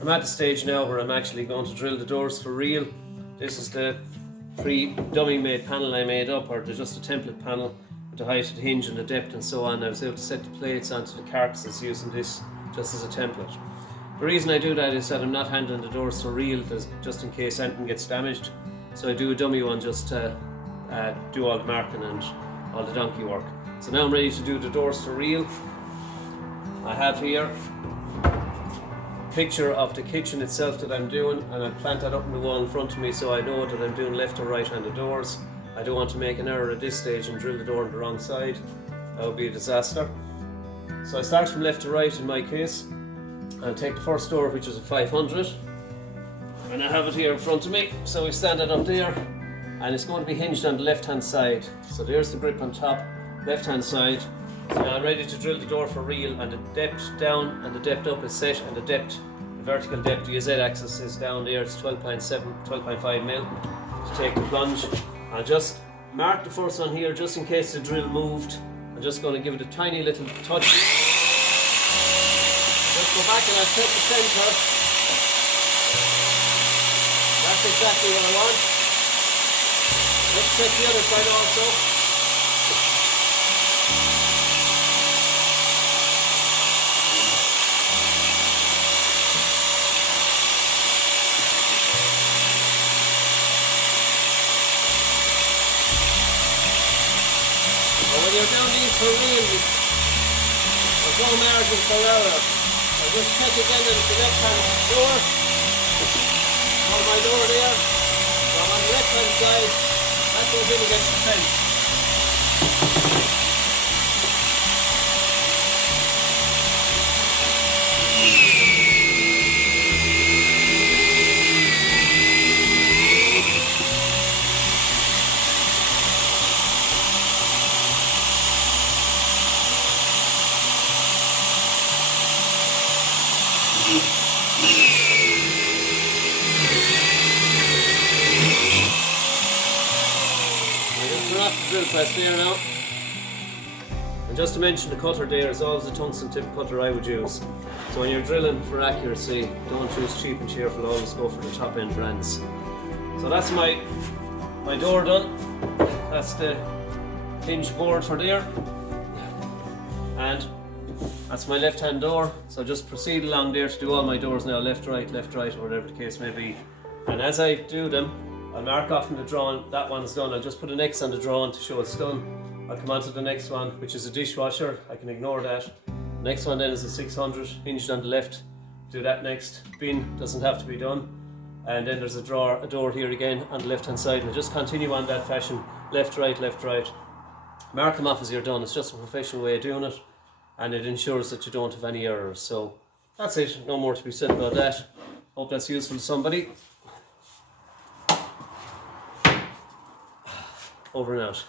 I'm at the stage now where I'm actually going to drill the doors for real. This is the pre-dummy made panel I made up, or just a template panel with the height of the hinge and the depth and so on. I was able to set the plates onto the carcasses using this just as a template. The reason I do that is that I'm not handling the doors for real, just in case anything gets damaged. So I do a dummy one just to do all the marking and all the donkey work. So now I'm ready to do the doors for real. I have here a picture of the kitchen itself that I'm doing, and I'll plant that up in the wall in front of me so I know that I'm doing left or right handed doors. I don't want to make an error at this stage and drill the door on the wrong side. That would be a disaster. So I start from left to right in my case. I'll take the first door, which is a 500, and I have it here in front of me. So we stand it up there, and it's going to be hinged on the left hand side. So there's the grip on top, left hand side. So now I'm ready to drill the door for real, and the depth down and the depth up is set, and the vertical depth, the Z axis is down there. It's 12.7, 12.5 mil to take the plunge. I'll just mark the first one here just in case the drill moved. I'm just going to give it a tiny little touch. Let's go back and I'll check the centre. That's exactly what I want. Let's check the other side also. But when you're doing these for real, there's no margin for error. I'll just check again that it's the left hand door. On my door there. So I'm on the left hand side. That goes in against the fence. Drill press there now. And just to mention, the cutter there is always a tungsten tip cutter I would use. So when you're drilling for accuracy, don't choose cheap and cheerful, always go for the top end brands. So that's my door done. That's the hinge board for there. And that's my left hand door. So just proceed along there to do all my doors now, left, right, or whatever the case may be. And as I do them, I'll mark off in the drawing, that one's done. I'll just put an X on the drawing to show it's done. I'll come on to the next one, which is a dishwasher. I can ignore that. Next one then is a 600, hinged on the left. Do that next. Bin doesn't have to be done. And then there's a door here again on the left hand side. And just continue on that fashion, left, right. Mark them off as you're done. It's just a professional way of doing it. And it ensures that you don't have any errors. So that's it, no more to be said about that. Hope that's useful to somebody. Over and out.